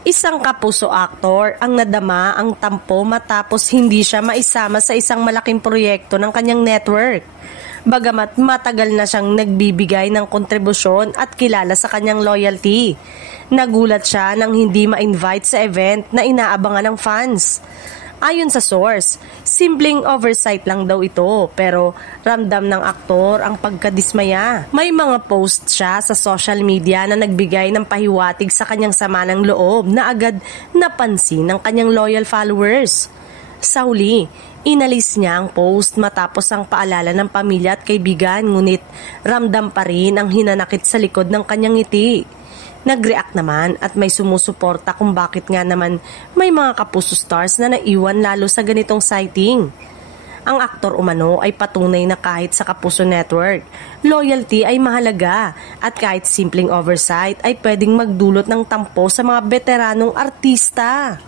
Isang kapuso aktor ang nadama ang tampo matapos hindi siya maisama sa isang malaking proyekto ng kanyang network. Bagamat matagal na siyang nagbibigay ng kontribusyon at kilala sa kanyang loyalty. Nagulat siya nang hindi ma-invite sa event na inaabangan ng fans. Ayon sa source, simpleng oversight lang daw ito pero ramdam ng aktor ang pagkadismaya. May mga post siya sa social media na nagbigay ng pahiwatig sa kanyang sama ng loob na agad napansin ng kanyang loyal followers. Sa huli, inalis niya ang post matapos ang paalala ng pamilya at kaibigan ngunit ramdam pa rin ang hinanakit sa likod ng kanyang ngiti. Nag-react naman at may sumusuporta kung bakit nga naman may mga kapuso stars na naiwan lalo sa ganitong sighting. Ang aktor umano ay patunay na kahit sa Kapuso Network, loyalty ay mahalaga at kahit simpleng oversight ay pwedeng magdulot ng tampo sa mga veteranong artista.